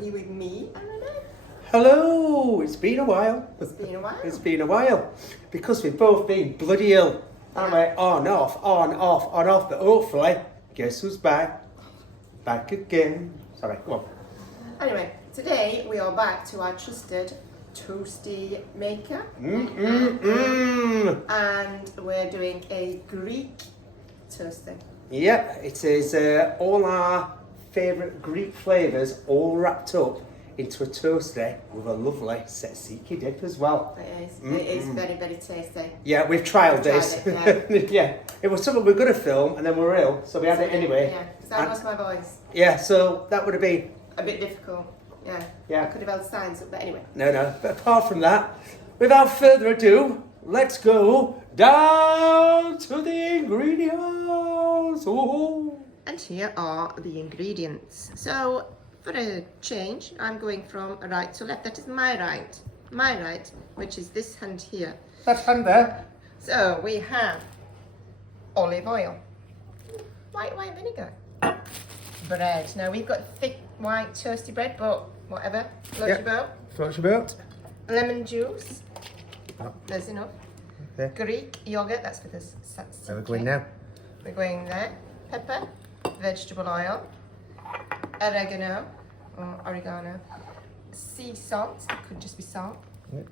here with me, Anna. Hello, it's been a while. It's been a while. It's been a while. Because we've both been bloody ill. Haven't we? On, off. But hopefully, guess who's back? Back again. Sorry, go on. Anyway, today we are back to our trusted toasty maker. And we're doing a Greek toasty. Yep, it is all our favourite Greek flavours all wrapped up into a toasty with a lovely tzatziki dip as well. It is. It is very, very tasty. Yeah, we've trialled this. It, yeah, it was something we were going to film and then we were ill, so we had it anyway. Yeah, because I lost my voice. Yeah, so that would have been a bit difficult. Yeah. I could have held signs up, but anyway. No. But apart from that, without further ado, let's go down to the ingredients. Ooh. And here are the ingredients. So, for a change, I'm going from right to left. That is my right. My right, which is this hand here. That hand there. So, we have olive oil, white wine vinegar, bread. Now, we've got thick white toasty bread, but whatever, float your boat. Float your boat. Lemon juice. Oh. There's enough. Okay. Greek yogurt, that's for the tzatziki. Where we're going now? We're going there. Pepper, vegetable oil, oregano, sea salt, it could just be salt. Yep.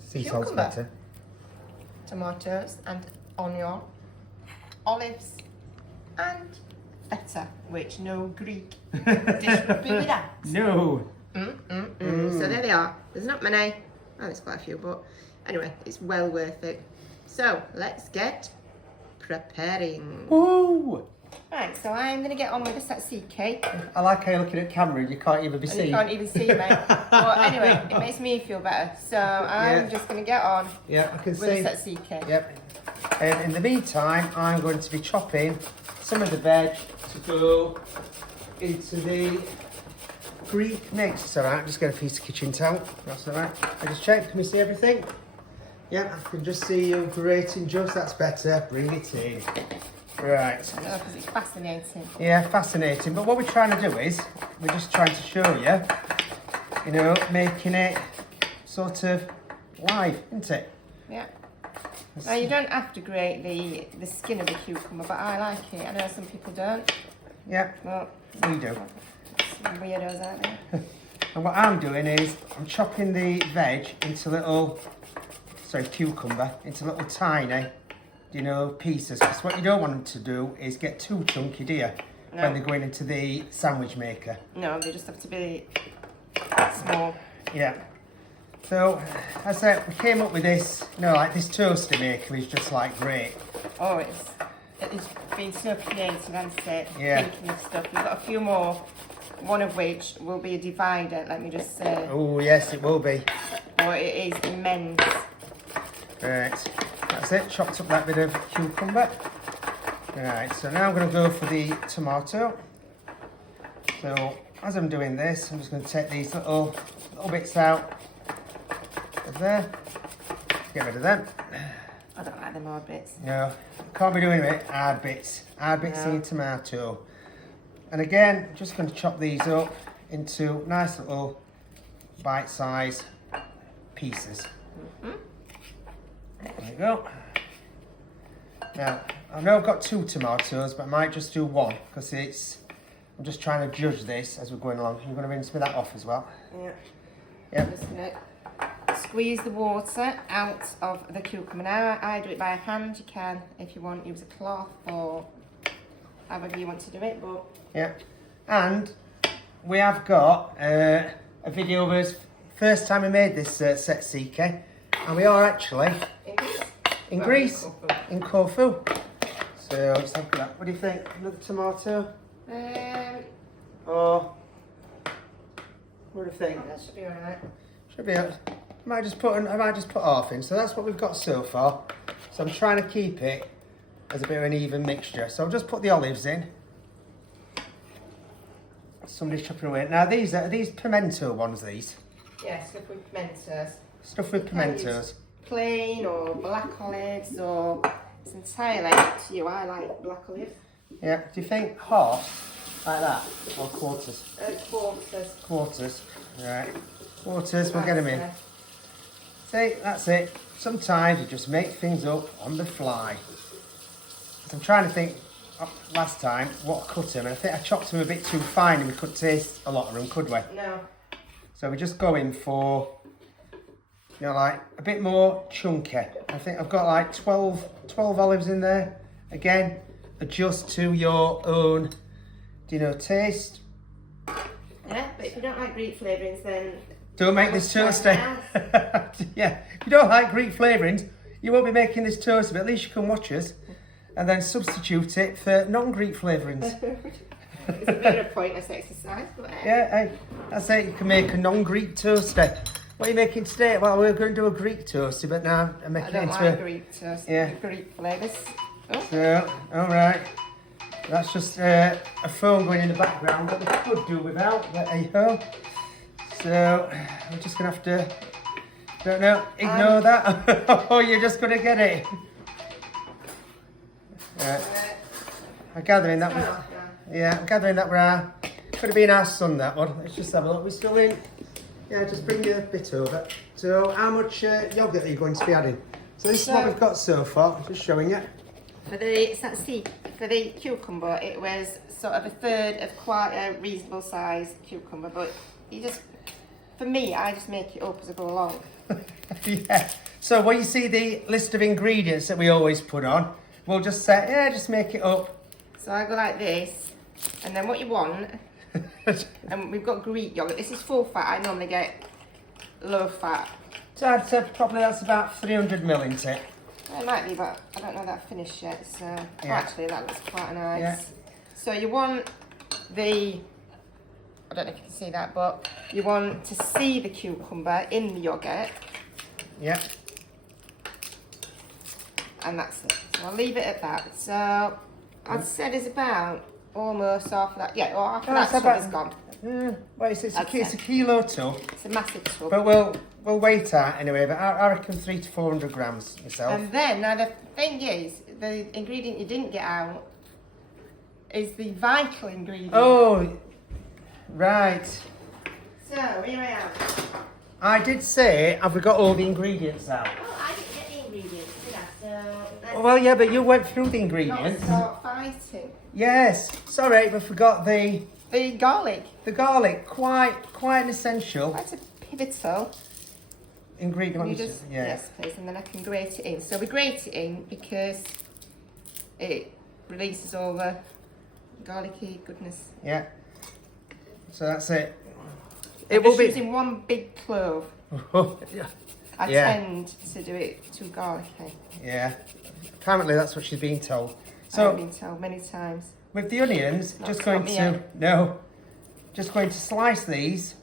Sea salt's Cucumber. better. Tomatoes and onion, olives, and feta, which no Greek dish would be without. No. So there they are. There's not many. Oh, there's quite a few, but anyway, it's well worth it. So let's get preparing. Ooh. Right, so I'm going to get on with the tzatziki. I like how you're looking at camera and you can't even be And seen. you can't even see me. But anyway, it makes me feel better. So I'm just going to get on Yeah, I can with see. the tzatziki. Yep. And in the meantime, I'm going to be chopping some of the veg to go into the Greek mix. It's alright, I'm just getting a piece of kitchen towel. That's alright. I just checked, can we see everything? Yeah, I can just see you grating just, that's better. Bring it in. Right. I know, because it's fascinating. Yeah, fascinating. But what we're trying to do is, we're just trying to show you, making it sort of live, isn't it? Yeah. Now you don't have to grate the skin of the cucumber, but I like it. I know some people don't. Yeah, Well, we do. some weirdos, aren't they? And what I'm doing is, I'm chopping the veg into cucumber, into little tiny, pieces. Because what you don't want them to do is get too chunky, do you? No. When they're going into the sandwich maker. No, they just have to be small. Yeah. So, as I said, we came up with this, like this toaster maker is just like great. Oh, it's been so creative, hasn't it? Yeah. Thinking of stuff. We've got a few more, one of which will be a divider, let me just say. Oh, yes, it will be. Oh, it is immense. Right, that's it, chopped up that bit of cucumber. Right, so now I'm going to go for the tomato. So, as I'm doing this, I'm just going to take these little bits out of there. Get rid of them. I don't like them hard bits. No, can't be doing it, hard bits. Hard bits No. in tomato. And again, just going to chop these up into nice little bite-sized pieces. There we go. Now, I know I've got 2 tomatoes, but I might just do 1 because I'm just trying to judge this as we're going along. You're going to rinse me that off as well. Yeah. Yeah. I'm just going to squeeze the water out of the cucumber. Now, I do it by hand. You can, if you want, use a cloth or however you want to do it. But Yeah. And we have got a video of us first time we made this tzatziki, and we are actually in Greece, in Corfu. So let's have that. What do you think? Another tomato? Or what do you think? That should be alright. Should be. I might just put half in. So that's what we've got so far. So I'm trying to keep it as a bit of an even mixture. So I'll just put the olives in. Somebody's chopping away. Now these are these pimento ones. These. Yeah, stuff with pimentos. Stuff with pimentos. Plain or black olives, or it's entirely up to you. I like black olives. Yeah. Do you think half Like that? Or quarters? Quarters. Quarters. Right. Quarters, we'll get them in. See, that's it. Sometimes you just make things up on the fly. I'm trying to think last time what I cut them, and I think I chopped them a bit too fine and we couldn't taste a lot of them, could we? No. So we're just going for, you know, like a bit more chunky. I think I've got like 12 olives in there. Again, adjust to your own, you know, taste. Yeah, but if you don't like Greek flavourings, then don't make this toasty. Yeah, if you don't like Greek flavourings, you won't be making this toast, but at least you can watch us and then substitute it for non-Greek flavourings. It's a bit of a pointless exercise, but yeah, hey, that's it. You can make a non-Greek toasty. What are you making today? Well, we're going to do a Greek toasty, but now I'm making it into I don't like Greek toast. Yeah. Greek flavours. Oh. So, all right. That's just a phone going in the background that we could do without, but hey ho. So we're just gonna have to, don't know, ignore that. Oh, you're just gonna get it. Right. I'm gathering that was, yeah, I'm gathering that we're could have been our son, that one. Let's just have a look. We're still in. Yeah, just bring your bit over. So how much yogurt are you going to be adding? So this is what we've got so far. Just showing you. For the cucumber, it was sort of a third of quite a reasonable size cucumber, but you just, for me, I just make it up as I go along. Yeah. So when you see the list of ingredients that we always put on, we'll just say, yeah, just make it up. So I go like this, and then what you want, and we've got Greek yogurt. This is full fat. I normally get low fat. So I'd say probably that's about 300 ml, isn't it? It might be, but I don't know that finished yet. So Yeah. oh, actually, that looks quite nice. Yeah. So you want I don't know if you can see that, but you want to see the cucumber in the yogurt. Yeah. And that's it. So I'll leave it at that. So I'd say there's about almost half of that. Yeah, or half of that tub is gone. Well, it's a kilo tub. It's a massive tub. But we'll weigh that anyway. But I reckon 300 to 400 grams myself. And then, now the thing is, the ingredient you didn't get out is the vital ingredient. Oh, right. So here I am. I did say, have we got all the ingredients out? Oh, I didn't get the ingredients, did I? So let's Well, yeah, but you went through the not ingredients. start fighting. Yes. Sorry, we forgot the garlic. The garlic, quite an essential That's a pivotal. ingredient. You just, yes, please, and then I can grate it in. So we grate it in because it releases all the garlicky goodness. Yeah. So that's it. I'm just using one big clove. Yeah. I tend to do it too garlicky. Yeah. Apparently that's what she's been told. So I've been told many times. With the onions, Not just to going put me to out. just going to slice these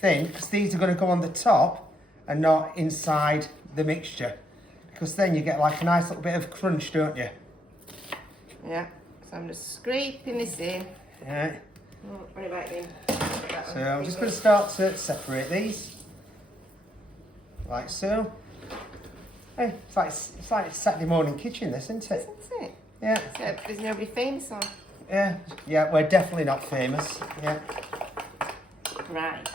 thin because these are going to go on the top and not inside the mixture. Because then you get like a nice little bit of crunch, don't you? Yeah. So I'm just scraping this in. Yeah. Oh, what about then? So I'm just going to start to separate these, like so. Hey, it's like Saturday morning kitchen, this, isn't it? Isn't it? Yeah. So there's nobody famous on. Yeah, we're definitely not famous. Yeah. Right.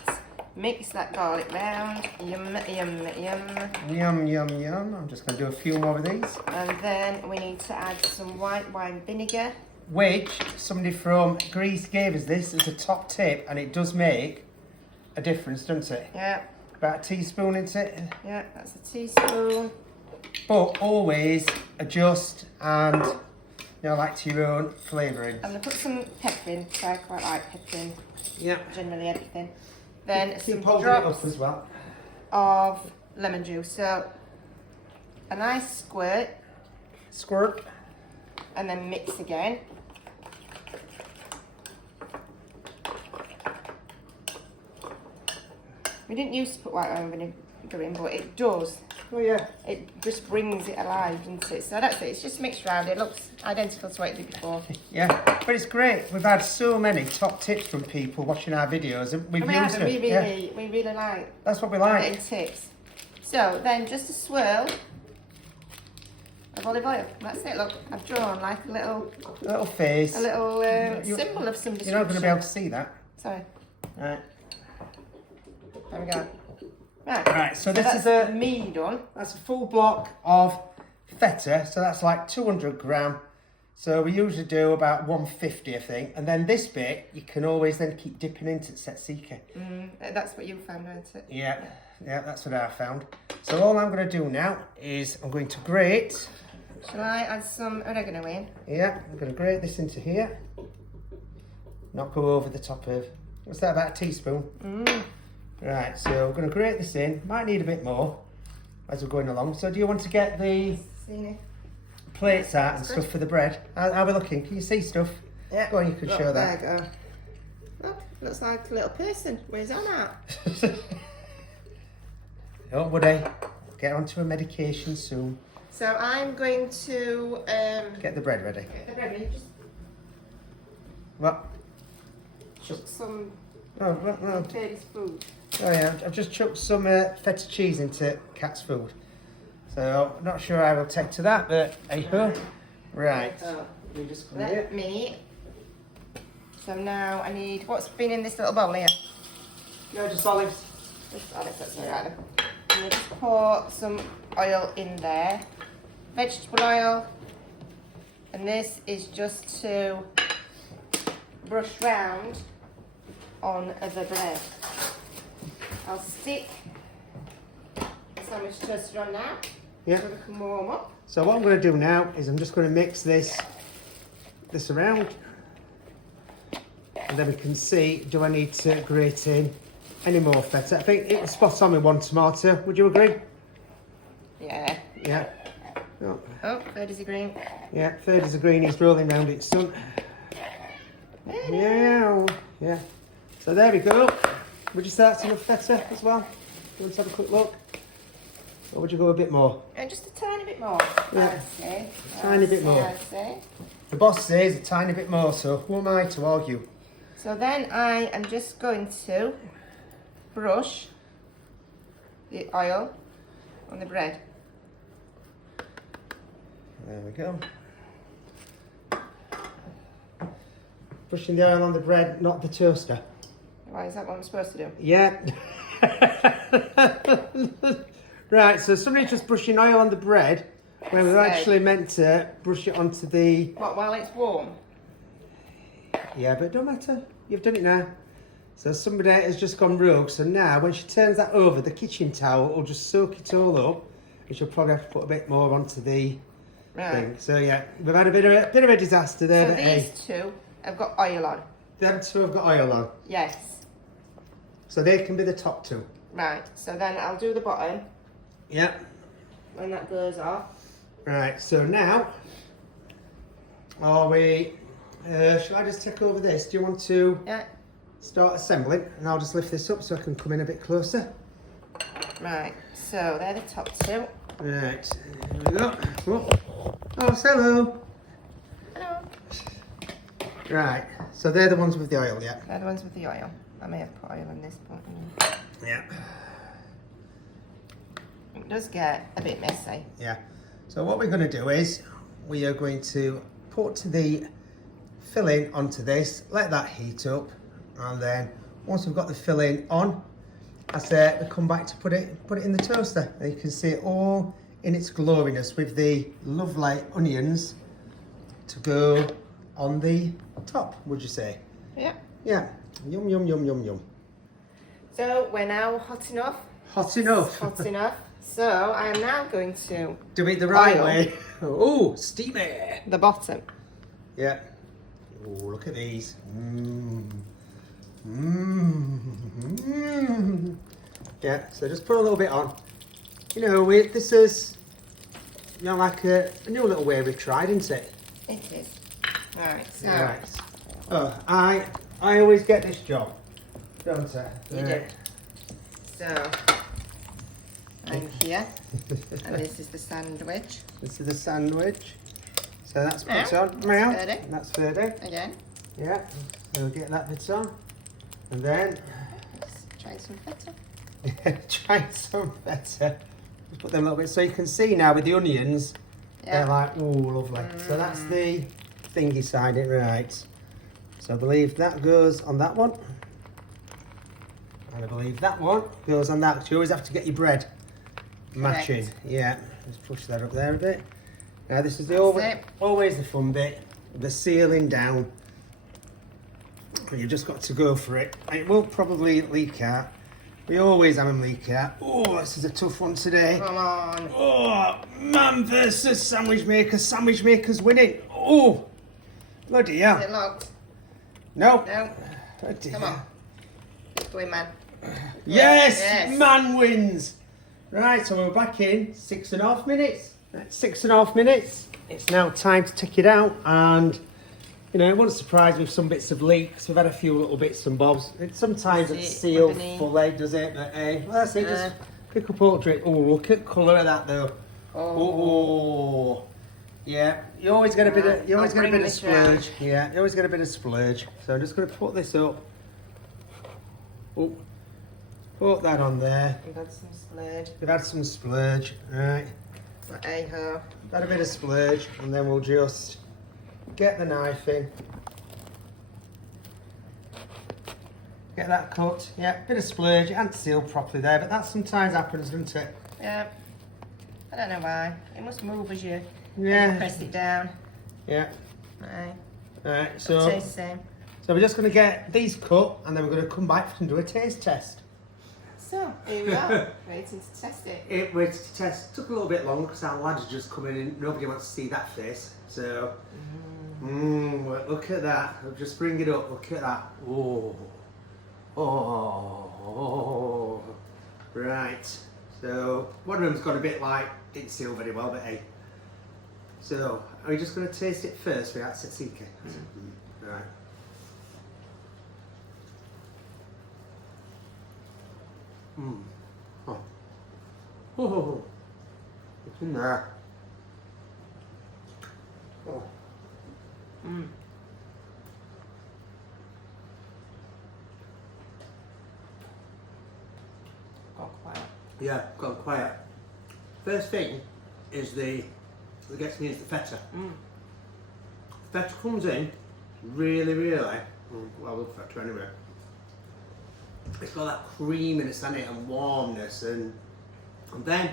Mix that garlic round. Yum, yum, yum. Yum, yum, yum. I'm just going to do a few more of these. And then we need to add some white wine vinegar. Which somebody from Greece gave us this as a top tip, and it does make a difference, doesn't it? Yeah. About a teaspoon, isn't it? Yeah, that's a teaspoon. But always adjust and, you know, like to your own flavouring. I'm going to put some pepper in, because I quite like pepper in Yeah. generally everything. Then some Keep holding it up drops as well. of lemon juice. So a nice squirt, Squirt. and then mix again. We didn't used to put white wine vinegar in, but it does. Oh yeah. It just brings it alive, doesn't it? So that's it. It's just mixed round. It looks identical to what it did before. Yeah, but it's great. We've had so many top tips from people watching our videos, and we've used them. We really like That's what we like. getting tips. So then just a swirl, of olive oil. That's it, look. I've drawn like a little face. A little symbol of some description. You're not going to be able to see that. Sorry. Right. There we go. Right. Right, so this is a me done. That's a full block of feta, so that's like 200 gram. So we usually do about 150, I think. And then this bit, you can always then keep dipping into tzatziki. That's what you found, isn't it? Yeah, that's what I found. So all I'm going to do now is I'm going to grate. Shall I add some oregano in? Yeah, I'm going to grate this into here. Not go over the top of, what's that, about a teaspoon? Right, so we're going to grate this in. Might need a bit more as we're going along. So do you want to get the plates out and stuff for the bread? How are we looking? Can you see stuff? Yeah. Go on, you can show that. There you go. Look, looks like a little person. Where's on at? Don't worry, get onto a medication soon. So I'm going to Get the bread ready. get the bread ready. Just What? chuck some No. Katie's food. Oh yeah, I've just chucked some feta cheese into Cat's food. So I'm not sure I will take to that, but hey ho. Right. We just come here. Let me. So now I need, what's been in this little bowl here? No, just olives. Just olives, that's all right. I'm going to just pour some oil in there. Vegetable oil. And this is just to brush round on the bread. I'll stick the sandwich toaster on now. Yeah. So we can warm up. So what I'm going to do now is I'm just going to mix this around. And then we can see, do I need to grate in any more feta? I think it was spot on with one tomato. Would you agree? Yeah. Yeah. Oh, Oh, third is a green. yeah, third is a green. He's rolling round it, son. Yeah. Yeah. So there we go. Would you say that's enough feta as well? You want to have a quick look? Or would you go a bit more? And just a tiny bit more. Yeah. I'd say. Tiny bit more. I'd say. The boss says a tiny bit more, so who am I to argue? So then I am just going to brush the oil on the bread. There we go. Brushing the oil on the bread, not the toaster. Why is that what I'm supposed to do? Yeah. Right, so somebody's just brushing oil on the bread when we're actually meant to brush it onto the... What, while it's warm? Yeah, but it don't matter. You've done it now. So somebody has just gone rogue. So now when she turns that over, the kitchen towel will just soak it all up. And she'll probably have to put a bit more onto the thing. So yeah, we've had a bit of a disaster there. So but these two have got oil on. Them two have got oil on. Yes. So they can be the top two. Right, so then I'll do the bottom Yeah. when that goes off. Right, so now, are we, shall I just take over this? Do you want to start assembling? And I'll just lift this up so I can come in a bit closer. Right, so they're the top two. Right, here we go. Oh, hello. Hello. Right, so they're the ones with the oil, yeah? They're the ones with the oil. I may have put oil in this, but Yeah. it does get a bit messy. Yeah. So what we're going to do is we are going to put the filling onto this, let that heat up, and then once we've got the filling on, I say we come back to put it in the toaster, and you can see it all in its gloriness with the lovely onions to go on the top. Would you say? Yeah. Yeah. Yum yum yum yum yum. So we're now hot enough. Hot enough. Hot enough. So I am now going to Do it the right oil way. Oh, steamy. the bottom. Yeah. Oh, look at these. Mmm. Mmm. Mmm. Yeah, so just put a little bit on. You know, this is, you know, like a new little way we've tried, isn't it? It is. Right, so. Right. Oh, I always get this job, don't I? You do. So, I'm here, and this is the sandwich. This is the sandwich. So that's put Now, on. Now, Ferdy. that's Ferdy. Again. Yeah. So get that bit on. And then, Let's try some feta. try some better. Just put them a little bit so you can see now with the onions. Yeah. They're like, ooh, lovely. So that's the thingy side, right. So I believe that goes on that one. And I believe that one goes on that. You always have to get your bread matching. Correct. Yeah. Let's push that up there a bit. Now this is the That's always the fun bit. The sealing down. You've just got to go for it. And it won't probably leak out. We always have them leak out. Oh, this is a tough one today. Come on. Oh, man versus sandwich maker. Sandwich maker's winning. Oh, bloody hell. Is it locked? No. No. Bloody Come hell. on. Keep going, man. Yes, Yes. man wins. Right, so we're back in 6.5 minutes. That's 6.5 minutes. It's now time to take it out, and you know, it won't surprise me if some bits have leaked. So we've had a few little bits and bobs. Sometimes it's sealed underneath. fully, does it? But well, that's it. Just pick up all drink. Oh, look at the colour of that though. Oh. Yeah, you always get a bit of splurge. Yeah, you always get a bit of splurge. So I'm just going to put this up. Oh, put that on there. We've had some splurge. We've had some splurge, right? But hey-ho. Had a bit of splurge, and then we'll just get the knife in. Get that cut. Yeah, bit of splurge. It hadn't sealed properly there, but that sometimes happens, doesn't it? Yeah. I don't know why. It must move as you press it down. Yeah. Right. Right, So so taste the same. we're just going to get these cut, and then we're going to come back and do a taste test. So, here we are. Waiting to test it. It waited to test. Took a little bit long because our lads are just coming in. Nobody wants to see that face. So, look at that. I'll just bring it up. Look at that. Oh. Right. So, one of them's got a bit like, didn't seal very well, but hey. So, are we just going to taste it first without tzatziki? Right. Oh, it's in there. Oh. Got quiet. Yeah, gone quiet. First thing is that gets me is the feta. Feta comes in really, well, I love feta anyway. It's got that creaminess in it and warmness, and then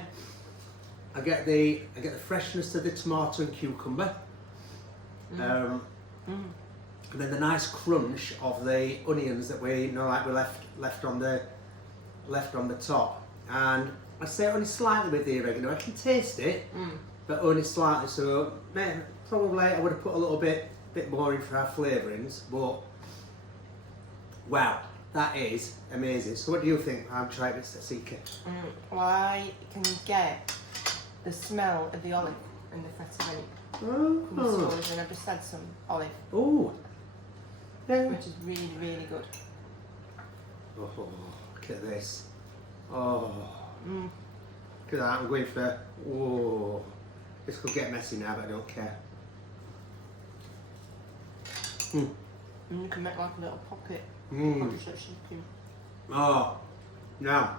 I get the freshness of the tomato and cucumber, and then the nice crunch of the onions that we left on the top, and I'd say only slightly with the oregano. I can taste it, but only slightly. So probably I would have put a little bit more in for our flavourings, but wow. That is amazing. So what do you think? I'm trying this tzatziki. Well, I can get the smell of the olive and the feta when it comes forward, and I've just had some olive. Oh. Yeah. Which is really, really good. Oh, look at this. Oh. Look at that. I'm going for. Oh. This could get messy now, but I don't care. And you can make like a little pocket. Oh, now.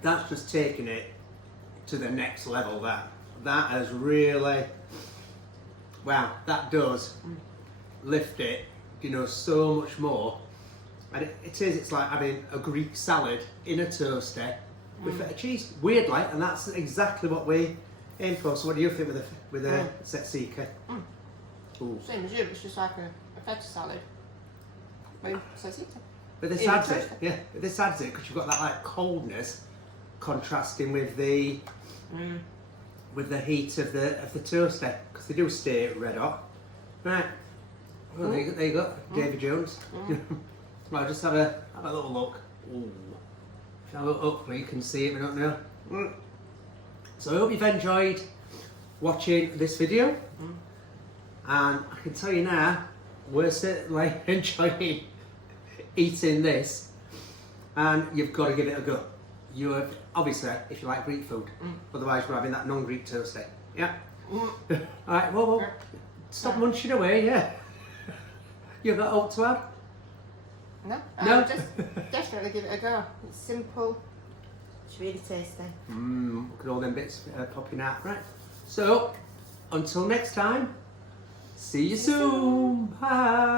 That's just taking it to the next level. That has really, wow, that does lift it, you know, so much more. And it's like having a Greek salad in a toaster with feta cheese, weirdly, and that's exactly what we aim for. So what do you think with the tzatziki? Same as you, it's just like a feta salad. With tzatziki. But this adds it, yeah. But this adds it because you've got that like coldness contrasting with the heat of the toaster, because they do stay red hot. Right. Well, there you go, Davy Jones. Right, just have a little look. Ooh. Hopefully you can see it. We don't know. So I hope you've enjoyed watching this video. And I can tell you now, we're certainly enjoying eating this, and you've got to give it a go. You have, obviously, if you like Greek food, otherwise we're having that non-Greek toasty. Yeah. Alright, well, stop munching away, yeah. You've got hope to add? No? No? Just definitely give it a go. It's simple, It's really tasty. Look at all them bits popping out. Right. So, until next time, see you soon. Bye.